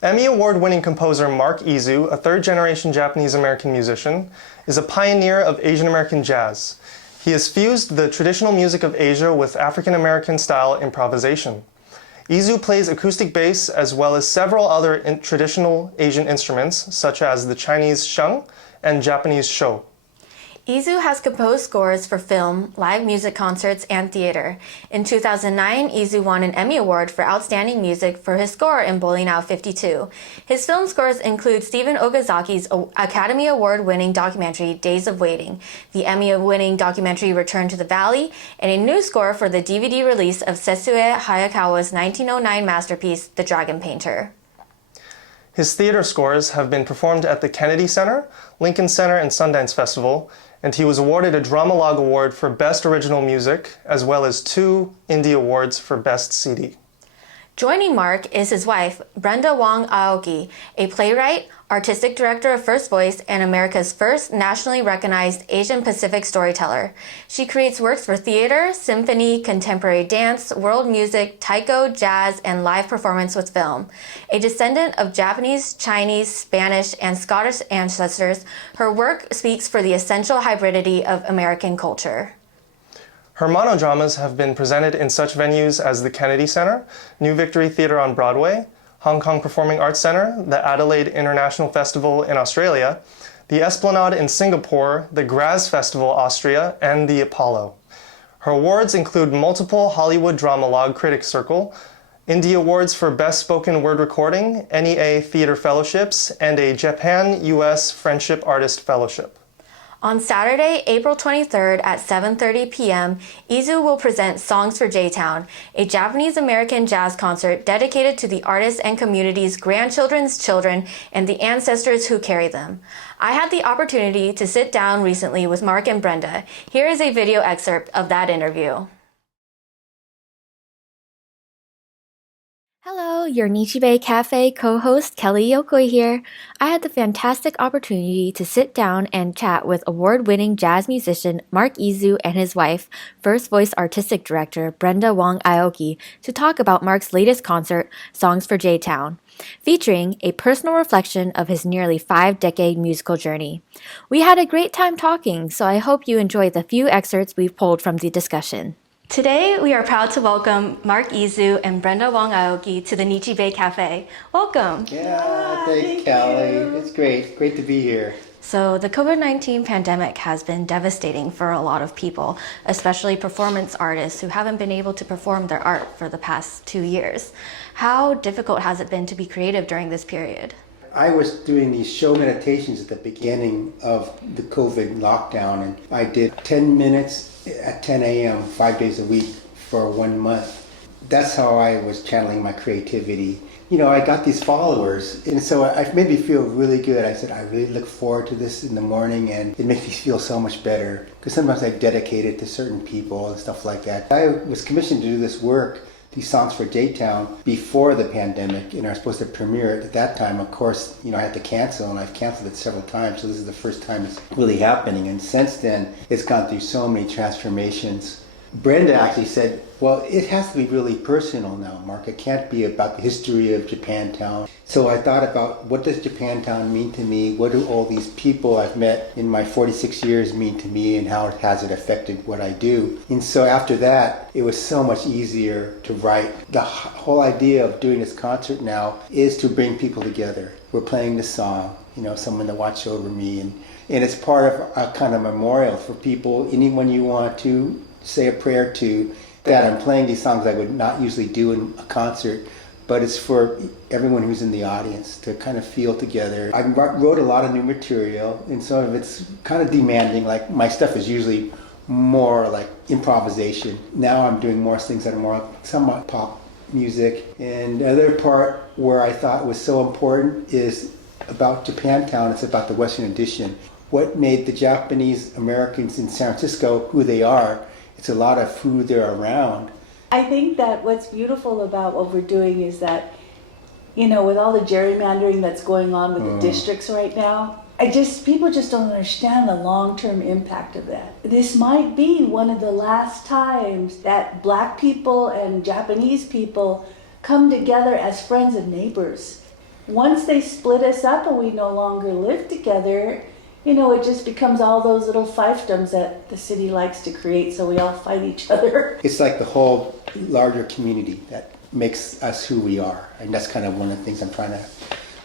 Emmy Award-winning composer Mark Izu, a third-generation Japanese-American musician, is a pioneer of Asian-American jazz. He has fused the traditional music of Asia with African-American style improvisation. Izu plays acoustic bass as well as several other traditional Asian instruments, such as the Chinese sheng and Japanese sho. Izu has composed scores for film, live music concerts, and theater. In 2009, Izu won an Emmy Award for Outstanding Music for his score in Bowling Out 52. His film scores include Stephen Okazaki's Academy Award-winning documentary Days of Waiting, the Emmy-winning documentary Return to the Valley, and a new score for the DVD release of Setsue Hayakawa's 1909 masterpiece, The Dragon Painter. His theater scores have been performed at the Kennedy Center, Lincoln Center, and Sundance Festival, and he was awarded a Dramalog Award for Best Original Music, as well as 2 Indie Awards for Best CD. Joining Mark is his wife, Brenda Wong Aoki, a playwright, artistic director of First Voice, and America's first nationally recognized Asian Pacific storyteller. She creates works for theater, symphony, contemporary dance, world music, taiko, jazz, and live performance with film. A descendant of Japanese, Chinese, Spanish, and Scottish ancestors, her work speaks for the essential hybridity of American culture. Her monodramas have been presented in such venues as the Kennedy Center, New Victory Theatre on Broadway, Hong Kong Performing Arts Centre, the Adelaide International Festival in Australia, the Esplanade in Singapore, the Graz Festival Austria, and the Apollo. Her awards include multiple Hollywood Dramalog Critics Circle, Indie Awards for Best Spoken Word Recording, NEA Theatre Fellowships, and a Japan-US Friendship Artist Fellowship. On Saturday, April 23rd at 7:30 p.m., Izu will present Songs for J-Town, a Japanese-American jazz concert dedicated to the artists and community's grandchildren's children and the ancestors who carry them. I had the opportunity to sit down recently with Mark and Brenda. Here is a video excerpt of that interview. Hello, your Nichi Bei Café co-host Kelly Yokoi here. I had the fantastic opportunity to sit down and chat with award-winning jazz musician Mark Izu and his wife, First Voice artistic director Brenda Wong Aoki, to talk about Mark's latest concert, Songs for J-Town, featuring a personal reflection of his nearly 5-decade musical journey. We had a great time talking, so I hope you enjoy the few excerpts we've pulled from the discussion. Today, we are proud to welcome Mark Izu and Brenda Wong Aoki to the Nichi Bei Café. Welcome. Yeah, thanks, Kelly. It's great. Great to be here. So the COVID-19 pandemic has been devastating for a lot of people, especially performance artists who haven't been able to perform their art for the past 2 years. How difficult has it been to be creative during this period? I was doing these show meditations at the beginning of the COVID lockdown, and I did 10 minutes at 10 a.m. 5 days a week for 1 month. That's how I was channeling my creativity. You know, I got these followers, and so it made me feel really good. I said, I really look forward to this in the morning, and it makes me feel so much better. Because sometimes I dedicate it to certain people and stuff like that. I was commissioned to do this work, these songs for J-Town, before the pandemic, and I was supposed to premiere it at that time. Of course, you know, I had to cancel, and I've canceled it several times, so this is the first time it's really happening. And since then, it's gone through so many transformations. Brenda actually said, well, it has to be really personal now, Mark. It can't be about the history of Japantown. So I thought about, what does Japantown mean to me? What do all these people I've met in my 46 years mean to me, and how has it affected what I do? And so after that, it was so much easier to write. The whole idea of doing this concert now is to bring people together. We're playing the song, you know, someone to watch over me. And it's part of a kind of memorial for people, anyone you want to say a prayer to, that I'm playing these songs I would not usually do in a concert, but it's for everyone who's in the audience to kind of feel together. I wrote a lot of new material, and some of it's kind of demanding. Like, my stuff is usually more like improvisation. Now I'm doing more things that are more somewhat pop music. And the other part where I thought was so important is about Japantown. It's about the Western edition. What made the Japanese Americans in San Francisco who they are? It's a lot of who they're around. I think that what's beautiful about what we're doing is that, you know, with all the gerrymandering that's going on with the districts right now, people just don't understand the long-term impact of that. This might be one of the last times that Black people and Japanese people come together as friends and neighbors. once they split us up and we no longer live together, you know, it just becomes all those little fiefdoms that the city likes to create, so we all fight each other. It's like the whole larger community that makes us who we are. And that's kind of one of the things I'm trying to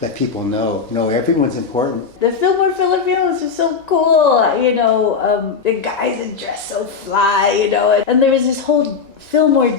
let people know. No, everyone's important. The Fillmore Filipinos are so cool, you know, the guys that dress so fly, you know, and there was this whole Fillmore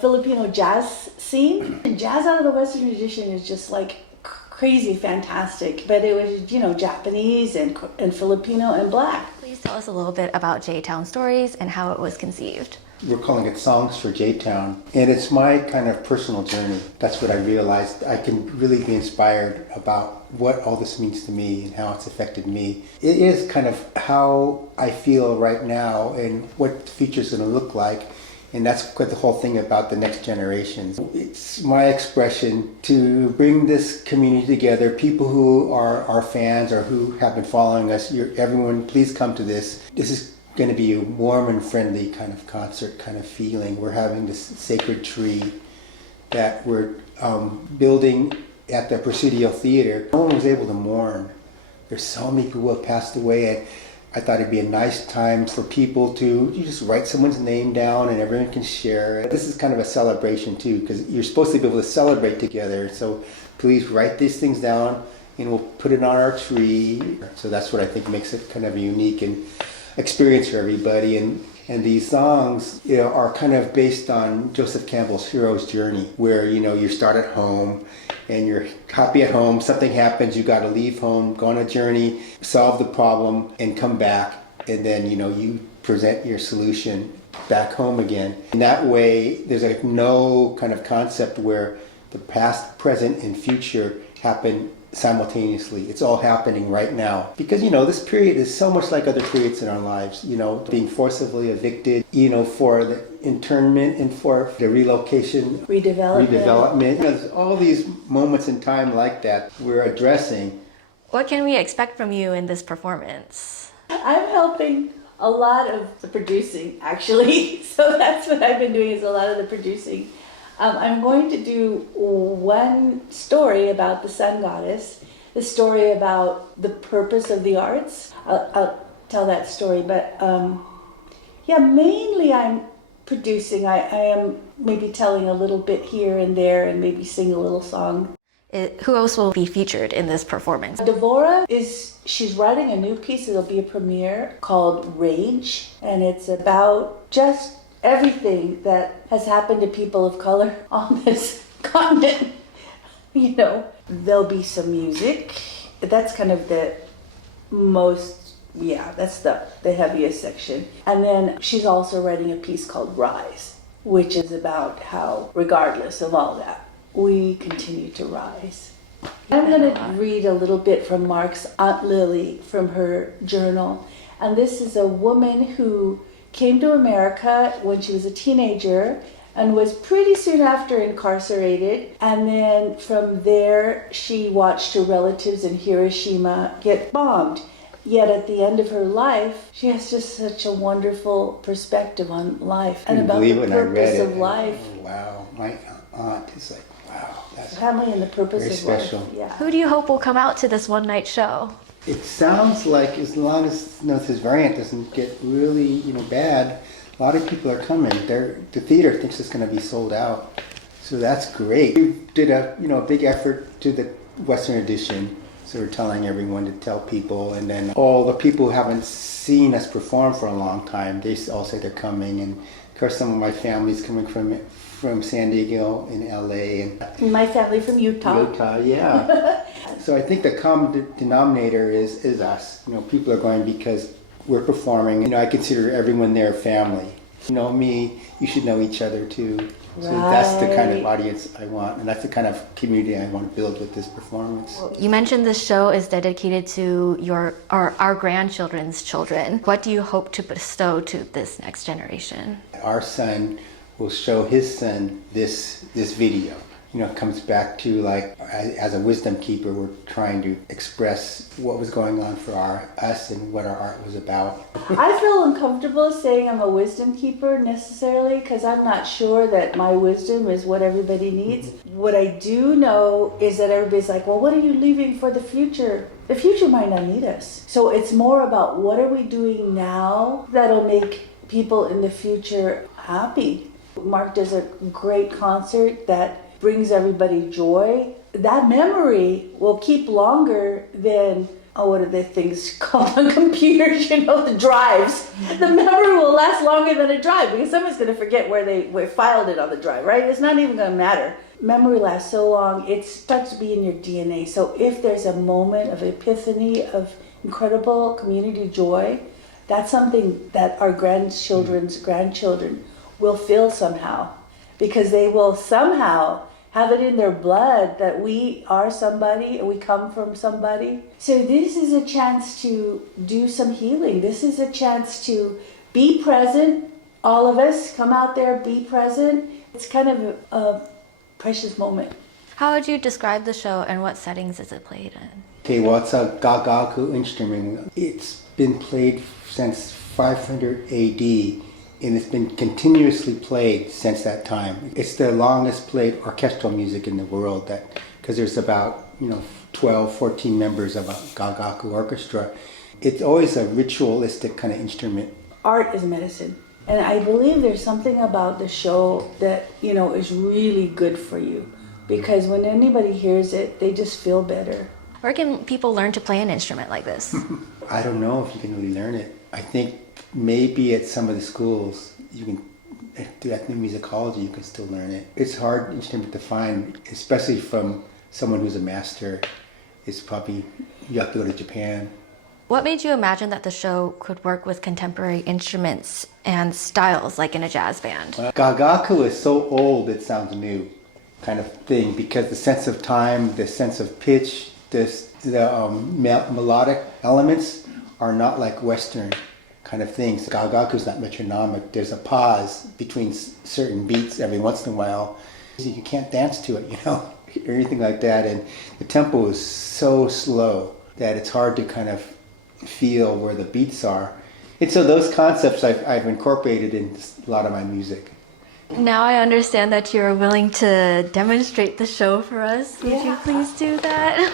Filipino jazz scene. And jazz out of the Western tradition is just like crazy fantastic, but it was, you know, Japanese and Filipino and Black. Please tell us a little bit about J-Town Stories and how it was conceived. We're calling it Songs for J-Town, and it's my kind of personal journey. That's what I realized. I can really be inspired about what all this means to me and how it's affected me. It is kind of how I feel right now and what the future's going to look like. And that's what the whole thing about the next generations. It's my expression to bring this community together, people who are our fans or who have been following us. Everyone, please come to this. This is going to be a warm and friendly kind of concert kind of feeling. We're having this sacred tree that we're building at the Presidio Theater. No one was able to mourn. There's so many people who have passed away, and I thought it'd be a nice time for people to just write someone's name down and everyone can share. This is kind of a celebration too, because you're supposed to be able to celebrate together. So please write these things down and we'll put it on our tree. So that's what I think makes it kind of a unique and experience for everybody. And these songs, you know, are kind of based on Joseph Campbell's hero's journey, where, you know, you start at home and you're happy at home, something happens, you got to leave home, go on a journey, solve the problem, and come back. And then, you know, you present your solution back home again. In that way, there's like no kind of concept where the past, present, and future happen simultaneously. It's all happening right now. Because, you know, this period is so much like other periods in our lives, you know, being forcibly evicted, you know, for the internment and for the relocation, redevelopment. You know, there's all these moments in time like that we're addressing. What can we expect from you in this performance? I'm helping a lot of the producing, actually. So that's what I've been doing, is a lot of the producing. I'm going to do one story about the sun goddess, the story about the purpose of the arts. I'll tell that story, but yeah, mainly I'm producing. I am maybe telling a little bit here and there and maybe sing a little song. Who else will be featured in this performance? Devora she's writing a new piece. It'll be a premiere called Rage, and it's about just everything that has happened to people of color on this continent. You know, there'll be some music. That's kind of the most, yeah, that's the heaviest section. And then she's also writing a piece called Rise, which is about how, regardless of all that, we continue to rise. I'm going to read a little bit from Mark's Aunt Lily from her journal. And this is a woman who came to America when she was a teenager and was pretty soon after incarcerated. And then from there, she watched her relatives in Hiroshima get bombed. Yet at the end of her life, she has just such a wonderful perspective on life and about the purpose of life. Oh, wow, my aunt is like, wow, that's family and the purpose very of special. life. Yeah. Who do you hope will come out to this one-night show? It sounds like as long as, you know, this variant doesn't get really, you know, bad, a lot of people are coming. The theater thinks it's going to be sold out, so that's great. We did a big effort to the Western edition, so we're telling everyone to tell people, and then all the people who haven't seen us perform for a long time, they all say they're coming, and of course some of my family's coming from San Diego and LA, and My family from Utah. Yeah. So I think the common denominator is us. You know, people are going because we're performing. You know, I consider everyone there family. You know me, you should know each other too. So that's the kind of audience I want, and that's the kind of community I want to build with this performance. You mentioned this show is dedicated to our grandchildren's children. What do you hope to bestow to this next generation? Our son will show his son this video. It comes back to like as a wisdom keeper, we're trying to express what was going on for us and what our art was about. I feel uncomfortable saying I'm a wisdom keeper necessarily because I'm not sure that my wisdom is what everybody needs. What I do know is that everybody's like, well, what are you leaving for the future? The future might not need us. So it's more about what are we doing now that'll make people in the future happy. Mark does a great concert that brings everybody joy. That memory will keep longer than, what are the things called on computers, the drives. The memory will last longer than a drive because someone's going to forget where they filed it on the drive, right? It's not even going to matter. Memory lasts so long, it starts to be in your DNA. So if there's a moment of epiphany, of incredible community joy, that's something that our grandchildren's grandchildren will feel somehow, because they will somehow have it in their blood that we are somebody and we come from somebody. So this is a chance to do some healing. This is a chance to be present. All of us come out there, be present. It's kind of a precious moment. How would you describe the show and what settings is it played in? Okay, well, it's a gagaku instrument. It's been played since 500 AD. And it's been continuously played since that time. It's the longest played orchestral music in the world, because there's about 12, 14 members of a gagaku orchestra. It's always a ritualistic kind of instrument. Art is medicine. And I believe there's something about the show that, is really good for you. Because when anybody hears it, they just feel better. Where can people learn to play an instrument like this? I don't know if you can really learn it. I think maybe at some of the schools, you can, at the musicology, you can still learn it. It's a hard instrument to find, especially from someone who's a master. It's probably, you have to go to Japan. What made you imagine that the show could work with contemporary instruments and styles like in a jazz band? Gagaku is so old it sounds new kind of thing, because the sense of time, the sense of pitch, the melodic elements are not like Western kind of things. Gagaku is not metronomic. There's a pause between certain beats every once in a while. You can't dance to it, or anything like that. And the tempo is so slow that it's hard to kind of feel where the beats are. And so those concepts I've incorporated in a lot of my music. Now I understand that you're willing to demonstrate the show for us. Would you please do that?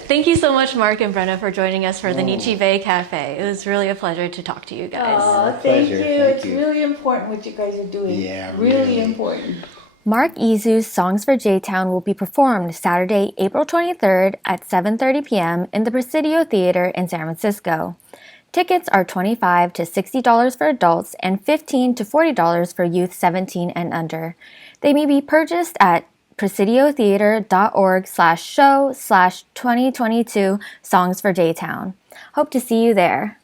Thank you so much, Mark and Brenda, for joining us for the Nichi Bei Café. It was really a pleasure to talk to you guys. Oh, thank you. It's really important what you guys are doing. Yeah, really important. Mark Izu's Songs for J-Town will be performed Saturday, April 23rd at 7:30 p.m. in the Presidio Theater in San Francisco. Tickets are $25 to $60 for adults and $15 to $40 for youth 17 and under. They may be purchased at presidiotheater.org/show/2022 Songs for J-Town. Hope to see you there.